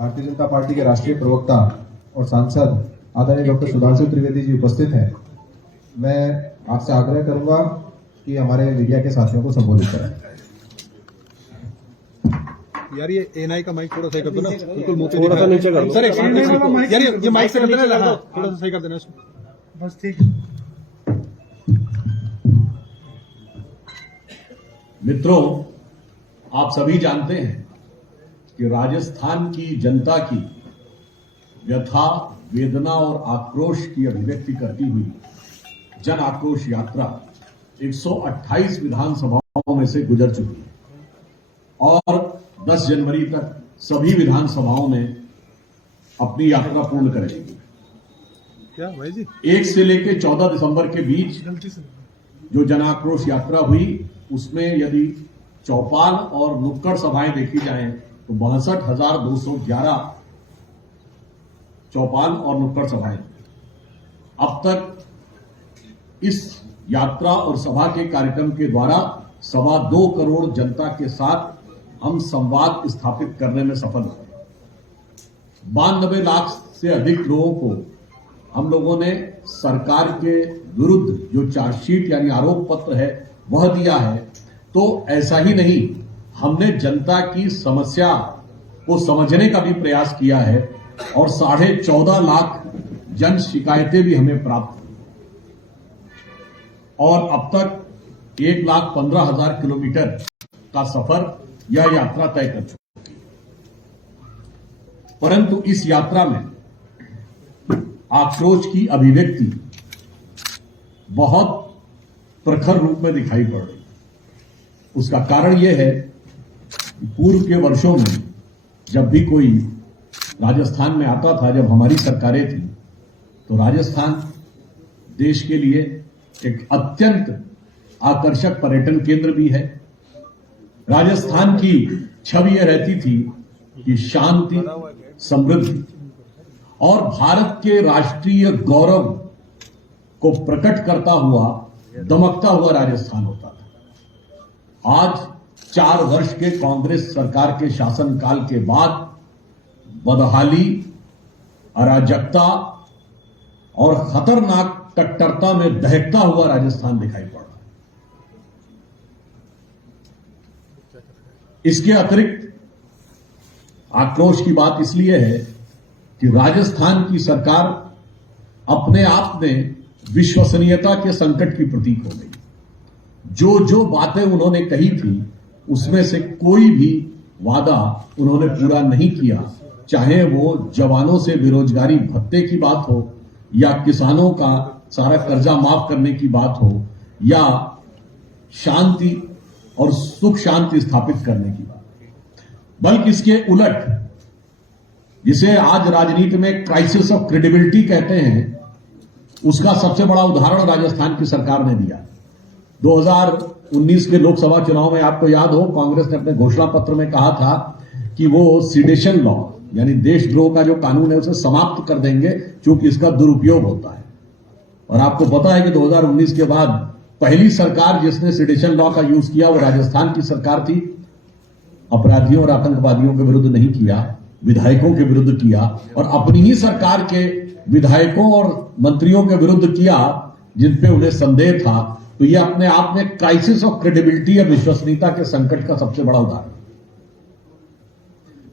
Bharatiya Janata party के राष्ट्रीय प्रवक्ता और सांसद आदरणीय डॉक्टर सुधांशु त्रिवेदी जी उपस्थित हैं। मैं आपसे आग्रह करूंगा कि हमारे मीडिया के साथियों को संबोधित करें। यार ये एनआई का माइक थोड़ा सही कर दो ना, बिल्कुल मुंह पे थोड़ा सा नीचे कर दो सर। यार ये माइक से करना है, थोड़ा सा सही कर देना इसको, बस ठीक है। मित्रों, आप सभी जानते हैं कि राजस्थान की जनता की व्यथा, वेदना और आक्रोश की अभिव्यक्ति करती हुई जन आक्रोश यात्रा 128 विधानसभाओं में से गुजर चुकी है और 10 जनवरी तक सभी विधानसभाओं में अपनी यात्रा पूर्ण करेगी। क्या भाई जी? 1 से लेकर 14 दिसंबर के बीच जो जन आक्रोश यात्रा हुई उसमें यदि चौपाल और नुक्कड़ सभाएं देखी जाएं तो 62,211 चौपाल और नुक्कड़ सभाएं। अब तक इस यात्रा और सभा के कार्यक्रम के द्वारा 2.25 करोड़ जनता के साथ हम संवाद स्थापित करने में सफल हुए। 92 लाख से अधिक लोगों को हम लोगों ने सरकार के विरुद्ध जो चार्जशीट यानी आरोप पत्र है वह दिया है। तो ऐसा ही नहीं, हमने जनता की समस्या को समझने का भी प्रयास किया है और 14.5 लाख जन शिकायतें भी हमें प्राप्त हुई और अब तक 1,15,000 किलोमीटर का सफर यह यात्रा तय कर चुकी है। परंतु इस यात्रा में आक्रोश की अभिव्यक्ति बहुत प्रखर रूप में दिखाई पड़ रही। उसका कारण यह है कि पूर्व के वर्षों में जब भी कोई राजस्थान में आता था, जब हमारी सरकारें थी, तो राजस्थान देश के लिए एक अत्यंत आकर्षक पर्यटन केंद्र भी है। राजस्थान की छवि यह रहती थी कि शांति, समृद्धि और भारत के राष्ट्रीय गौरव को प्रकट करता हुआ, दमकता हुआ राजस्थान होता था। आज 4 वर्ष के कांग्रेस सरकार के शासनकाल के बाद बदहाली, अराजकता और खतरनाक कट्टरता में दहकता हुआ राजस्थान दिखाई पड़ रहा है। इसके अतिरिक्त आक्रोश की बात इसलिए है कि राजस्थान की सरकार अपने आप में विश्वसनीयता के संकट की प्रतीक हो गई। जो जो बातें उन्होंने कही थी उसमें से कोई भी वादा उन्होंने पूरा नहीं किया, चाहे वो जवानों से बेरोजगारी भत्ते की बात हो या किसानों का सारा कर्जा माफ करने की बात हो या शांति और सुख शांति स्थापित करने की बात, बल्कि इसके उलट जिसे आज राजनीति में क्राइसिस ऑफ क्रेडिबिलिटी कहते हैं, उसका सबसे बड़ा उदाहरण राजस्थान की सरकार ने दिया। 2019 के लोकसभा चुनाव में आपको याद हो, कांग्रेस ने अपने घोषणा पत्र में कहा था कि वो सीडेशन लॉ यानी देशद्रोह का जो कानून है उसे समाप्त कर देंगे क्योंकि इसका दुरुपयोग होता है। और आपको पता है कि 2019 के बाद पहली सरकार जिसने सीडेशन लॉ का यूज किया वो राजस्थान की सरकार थी। अपराधियों और आतंकवादियों के विरुद्ध नहीं किया, विधायकों के विरुद्ध किया और अपनी ही सरकार के विधायकों और मंत्रियों के विरुद्ध किया जिन पे उन्हें संदेह था। तो यह अपने आप में क्राइसिस ऑफ क्रेडिबिलिटी या विश्वसनीयता के संकट का सबसे बड़ा उदाहरण।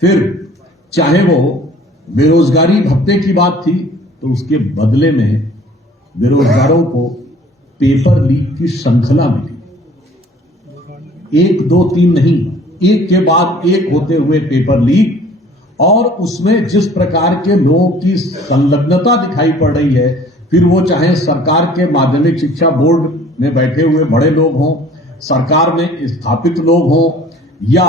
फिर चाहे वो बेरोजगारी भत्ते की बात थी तो उसके बदले में बेरोजगारों को पेपर लीक की श्रृंखला मिली। 1, 2, 3 नहीं, एक के बाद एक होते हुए पेपर लीक, और उसमें जिस प्रकार के लोगों की संलग्नता दिखाई पड़ रही है, फिर वो चाहे सरकार के माध्यमिक शिक्षा बोर्ड में बैठे हुए बड़े लोग हों, सरकार में स्थापित लोग हों या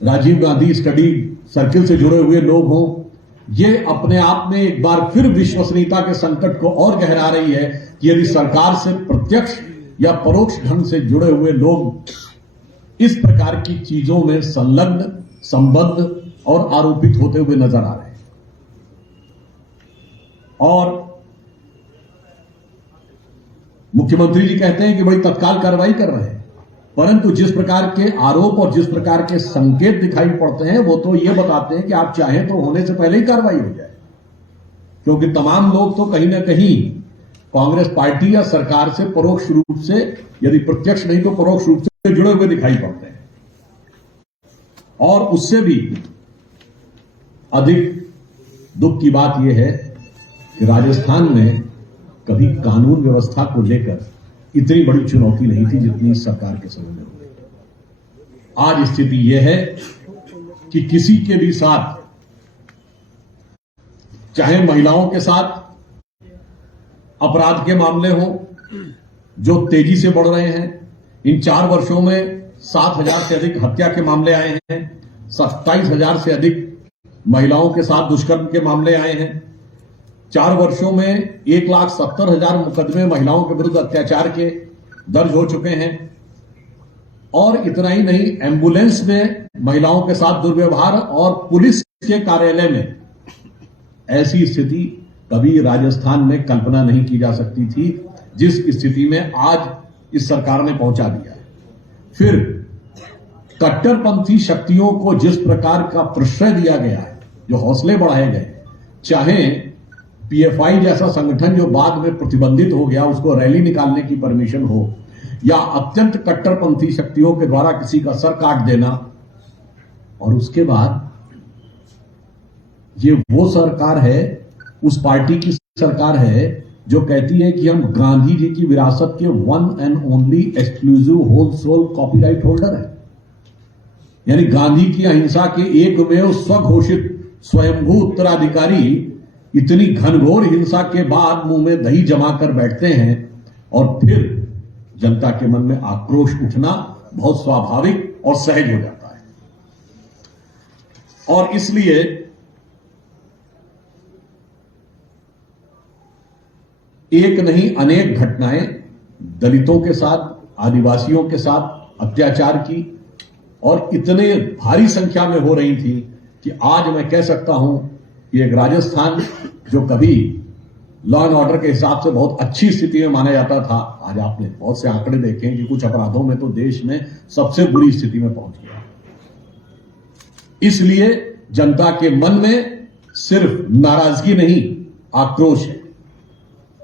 राजीव गांधी स्टडी सर्किल से जुड़े हुए लोग हों, ये अपने आप में एक बार फिर विश्वसनीयता के संकट को और गहरा रही है कि यदि सरकार से प्रत्यक्ष या परोक्ष ढंग से जुड़े हुए लोग इस प्रकार की चीजों में संलग्न, संबद्ध और आरोपित होते हुए नजर आ रहे हैं। और मुख्यमंत्री जी कहते हैं कि भाई तत्काल कार्रवाई कर रहे हैं, परंतु जिस प्रकार के आरोप और जिस प्रकार के संकेत दिखाई पड़ते हैं वो तो ये बताते हैं कि आप चाहें तो होने से पहले ही कार्रवाई हो जाए, क्योंकि तमाम लोग तो कहीं ना कहीं कांग्रेस पार्टी या सरकार से परोक्ष रूप से, यदि प्रत्यक्ष नहीं तो परोक्ष रूप से जुड़े हुए दिखाई पड़ते हैं। और उससे भी अधिक दुख की बात यह है कि राजस्थान में कभी कानून व्यवस्था को लेकर इतनी बड़ी चुनौती नहीं थी जितनी इस सरकार के समय में हुई। आज स्थिति यह है कि किसी के भी साथ, चाहे महिलाओं के साथ अपराध के मामले हो जो तेजी से बढ़ रहे हैं, इन 4 वर्षों में 7,000 से अधिक हत्या के मामले आए हैं, 27,000 से अधिक महिलाओं के साथ दुष्कर्म के मामले आए हैं, 4 वर्षों में 1,70,000 मुकदमे महिलाओं के विरुद्ध अत्याचार के दर्ज हो चुके हैं। और इतना ही नहीं, एम्बुलेंस में महिलाओं के साथ दुर्व्यवहार और पुलिस के कार्यालय में ऐसी स्थिति कभी राजस्थान में कल्पना नहीं की जा सकती थी, जिस स्थिति में आज इस सरकार ने पहुंचा दिया है। फिर कट्टरपंथी शक्तियों को जिस प्रकार का प्रश्रय दिया गया है, जो हौसले बढ़ाए गए, चाहे पीएफआई जैसा संगठन जो बाद में प्रतिबंधित हो गया उसको रैली निकालने की परमिशन हो, या अत्यंत कट्टरपंथी शक्तियों के द्वारा किसी का सर काट देना, और उसके बाद ये वो सरकार है, उस पार्टी की सरकार है जो कहती है कि हम गांधी जी की विरासत के 1 and only exclusive whole sole copyright holder है। यानी गांधी की अहिंसा के एकमेव स्वघोषित स्वयंभू उत्तराधिकारी इतनी घनघोर हिंसा के बाद मुंह में दही जमा कर बैठते हैं, और फिर जनता के मन में आक्रोश उठना बहुत स्वाभाविक और सहज हो जाता है। और इसलिए एक नहीं अनेक घटनाएं दलितों के साथ, आदिवासियों के साथ अत्याचार की और इतने भारी संख्या में हो रही थी कि आज मैं कह सकता हूं कि एक राजस्थान जो कभी लॉ एंड ऑर्डर के हिसाब से बहुत अच्छी स्थिति में माना जाता था, आज आपने बहुत से आंकड़े देखे कि कुछ अपराधों में तो देश में सबसे बुरी स्थिति में पहुंच गया। इसलिए जनता के मन में सिर्फ नाराजगी नहीं, आक्रोश है।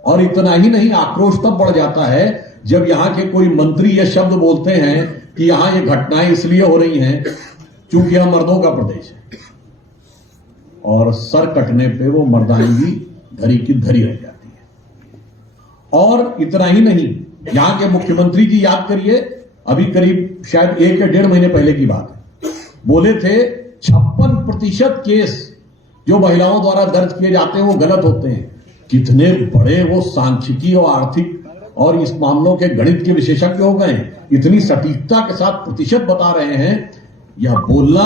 और इतना ही नहीं, आक्रोश तब बढ़ जाता है जब यहां के कोई मंत्री यह शब्द बोलते हैं कि यहां ये घटनाएं इसलिए हो रही हैं क्योंकि यह मर्दों का प्रदेश है, और सर कटने पे वो मर्दानगी धरी की धरी रह जाती है। और इतना ही नहीं, यहां के मुख्यमंत्री जी याद करिए, अभी करीब शायद 1 या 1.5 महीने पहले की बात है, बोले थे 56% केस जो महिलाओं द्वारा दर्ज किए जाते हैं वो गलत होते हैं। कितने बड़े वो सांख्यिकी और आर्थिक और इस मामलों के गणित के विशेषज्ञ हो गए, इतनी सटीकता के साथ प्रतिशत बता रहे हैं। यह बोलना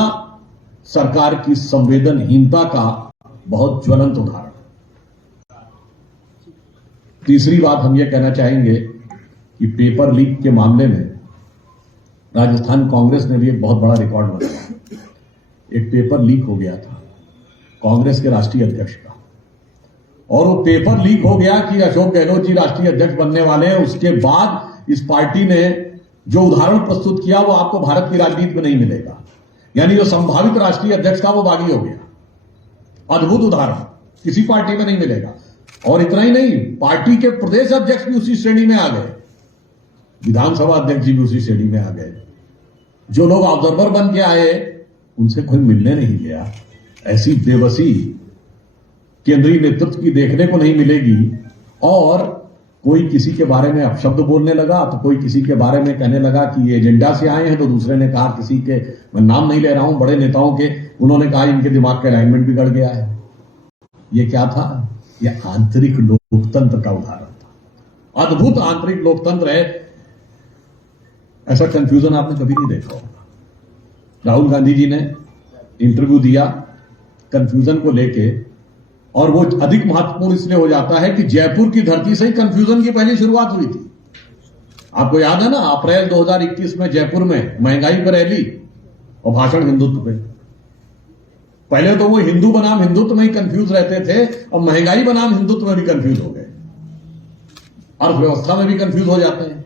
सरकार की संवेदनहीनता का बहुत ज्वलंत उदाहरण। तीसरी बात हम यह कहना चाहेंगे कि पेपर लीक के मामले में राजस्थान कांग्रेस ने भी एक बहुत बड़ा रिकॉर्ड बनाया। एक पेपर लीक हो गया था कांग्रेस के राष्ट्रीय अध्यक्ष का, और वो पेपर लीक हो गया कि अशोक गहलोत जी राष्ट्रीय अध्यक्ष बनने वाले हैं। उसके बाद इस पार्टी ने जो उदाहरण प्रस्तुत किया वो आपको भारत की राजनीति में नहीं मिलेगा। यानी जो संभावित राष्ट्रीय अध्यक्ष था वो बागी हो गया। अद्भुत उदाहरण, किसी पार्टी में नहीं मिलेगा। और इतना ही नहीं, पार्टी के प्रदेश अध्यक्ष भी उसी श्रेणी में आ गए, विधानसभा अध्यक्ष जी भी उसी श्रेणी में आ गए। जो लोग ऑब्जर्वर बन के आए उनसे कोई मिलने नहीं गया। ऐसी बेबसी केंद्रीय नेतृत्व की देखने को नहीं मिलेगी। और कोई किसी के बारे में अपशब्द बोलने लगा तो कोई किसी के बारे में कहने लगा कि ये एजेंडा से आए हैं, तो दूसरे ने कहा किसी के, मैं नाम नहीं ले रहा हूं, बड़े नेताओं के, उन्होंने कहा इनके दिमाग का अलाइनमेंट बिगड़ गया है। ये क्या था? यह आंतरिक लोकतंत्र का उदाहरण था। अद्भुत आंतरिक लोकतंत्र है। ऐसा कंफ्यूजन आपने कभी नहीं देखा होगा। राहुल गांधी जी ने इंटरव्यू दिया कंफ्यूजन को लेके, और वो अधिक महत्वपूर्ण इसलिए हो जाता है कि जयपुर की धरती से ही कंफ्यूजन की पहली शुरुआत हुई थी। आपको याद है ना, अप्रैल 2021 में जयपुर में महंगाई पर रैली और भाषण हिंदुत्व पे। पहले तो वो हिंदू बनाम हिंदुत्व में ही कंफ्यूज रहते थे, और महंगाई बनाम हिंदुत्व में भी कंफ्यूज हो गए, अर्थव्यवस्था में भी कंफ्यूज हो जाते हैं।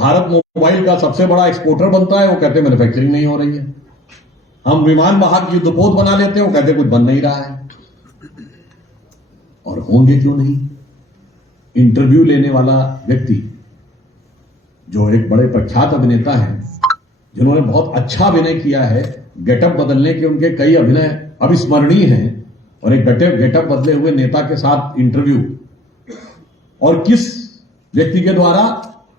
भारत मोबाइल का सबसे बड़ा एक्सपोर्टर बनता है, वो कहते मैन्युफैक्चरिंग नहीं हो रही है। हम विमान वाहक युद्धपोत बना लेते हैं, वो कहते कुछ बन नहीं रहा है। और होंगे क्यों नहीं? इंटरव्यू लेने वाला व्यक्ति जो एक बड़े प्रख्यात अभिनेता हैं, जिन्होंने बहुत अच्छा अभिनय किया है, गेटअप बदलने के उनके कई अभिनय अविस्मरणीय हैं, और एक गेटअप बदले हुए नेता के साथ इंटरव्यू, और किस व्यक्ति के द्वारा,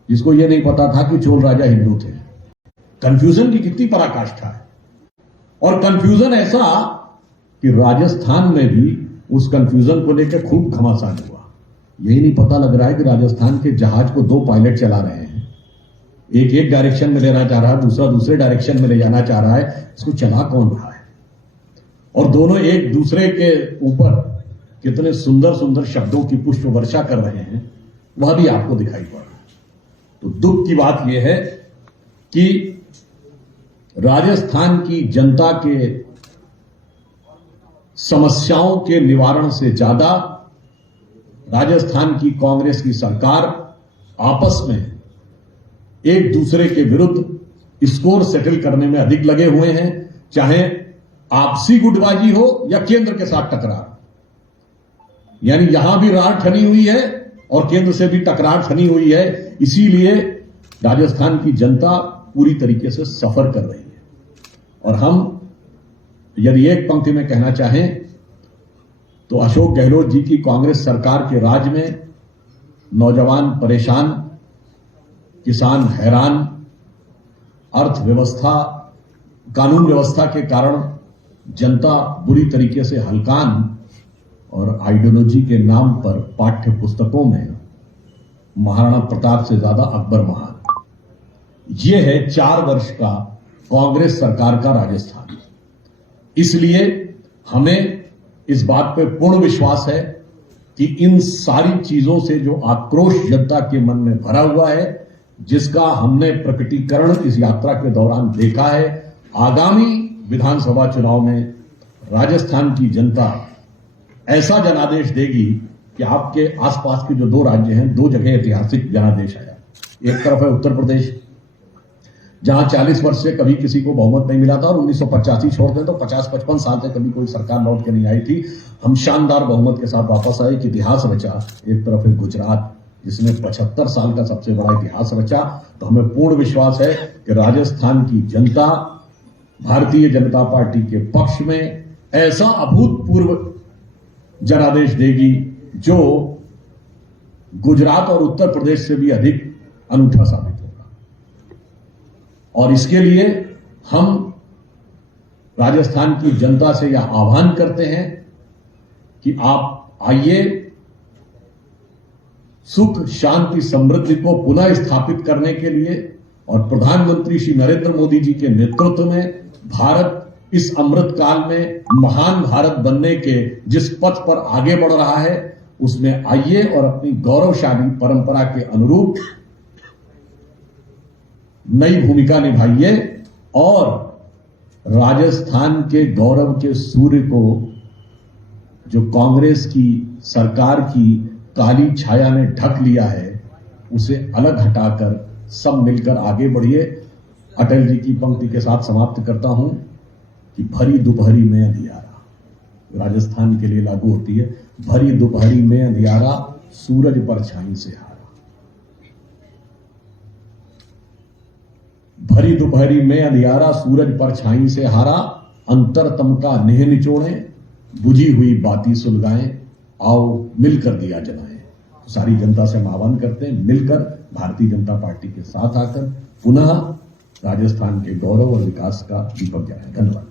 जिसको यह नहीं पता था कि चोल राजा हिंदू थे। कंफ्यूजन की कितनी पराकाष्ठा है। और कंफ्यूजन ऐसा कि राजस्थान में भी उस कंफ्यूजन को लेकर खूब घमासान हुआ। यही नहीं पता लग रहा है कि राजस्थान के जहाज को 2 पायलट चला रहे हैं, एक डायरेक्शन में लेना चाह रहा है, दूसरा दूसरे डायरेक्शन में ले जाना चाह रहा है। इसको चला कौन रहा है? और दोनों एक दूसरे के ऊपर कितने सुंदर सुंदर शब्दों की पुष्प वर्षा कर रहे हैं, वह भी आपको दिखाई पड़ रहा है। तो दुख की बात यह है कि राजस्थान की जनता के समस्याओं के निवारण से ज्यादा राजस्थान की कांग्रेस की सरकार आपस में एक दूसरे के विरुद्ध स्कोर सेटल करने में अधिक लगे हुए हैं, चाहे आपसी गुटबाजी हो या केंद्र के साथ टकरार। यानी यहां भी रार ठनी हुई है और केंद्र से भी टकरार ठनी हुई है। इसीलिए राजस्थान की जनता पूरी तरीके से सफर कर रही है। और हम यदि एक पंक्ति में कहना चाहें तो अशोक गहलोत जी की कांग्रेस सरकार के राज में नौजवान परेशान, किसान हैरान, अर्थव्यवस्था, कानून व्यवस्था के कारण जनता बुरी तरीके से हलकान, और आइडियोलॉजी के नाम पर पाठ्य पुस्तकों में महाराणा प्रताप से ज्यादा अकबर महान। यह है 4 वर्ष का कांग्रेस सरकार का राजस्थान। इसलिए हमें इस बात पर पूर्ण विश्वास है कि इन सारी चीजों से जो आक्रोश जनता के मन में भरा हुआ है, जिसका हमने प्रकटीकरण इस यात्रा के दौरान देखा है, आगामी विधानसभा चुनाव में राजस्थान की जनता ऐसा जनादेश देगी कि आपके आसपास के जो 2 राज्य हैं, 2 जगह ऐतिहासिक जनादेश आया। एक तरफ है उत्तर प्रदेश, जहां 40 वर्ष से कभी किसी को बहुमत नहीं मिला था, और 1985 छोड़ दें तो 50-55 साल से कभी कोई सरकार लौट के नहीं आई थी। हम शानदार बहुमत के साथ वापस आए, कि इतिहास रचा। एक तरफ है गुजरात, जिसने 75 साल का सबसे बड़ा इतिहास रचा। तो हमें पूर्ण विश्वास है कि राजस्थान की जनता भारतीय जनता पार्टी के पक्ष में ऐसा अभूतपूर्व जनादेश देगी, जो गुजरात और उत्तर प्रदेश से भी अधिक अनूठा साबित होगा। और इसके लिए हम राजस्थान की जनता से यह आह्वान करते हैं कि आप आइए, सुख शांति समृद्धि को पुनः स्थापित करने के लिए, और प्रधानमंत्री श्री नरेंद्र मोदी जी के नेतृत्व में भारत इस अमृत काल में महान भारत बनने के जिस पथ पर आगे बढ़ रहा है, उसमें आइए और अपनी गौरवशाली परंपरा के अनुरूप नई भूमिका निभाइए, और राजस्थान के गौरव के सूर्य को, जो कांग्रेस की सरकार की काली छाया ने ढक लिया है, उसे अलग हटाकर सब मिलकर आगे बढ़िए। अटल जी की पंक्ति के साथ समाप्त करता हूं कि भरी दोपहरी में अंधियारा, राजस्थान के लिए लागू होती है। भरी दोपहरी में अंधियारा, सूरज परछाई से हारा। भरी दोपहरी में अंधियारा, सूरज परछाई से हारा। अंतरतम का नेह निचोड़े, बुझी हुई बाती सुलगाएं, आओ मिलकर दिया जलाएं। तो सारी जनता से हम आह्वान करते हैं, मिलकर भारतीय जनता पार्टी के साथ आकर पुनः राजस्थान के गौरव और विकास का दीपक जलाएं। धन्यवाद।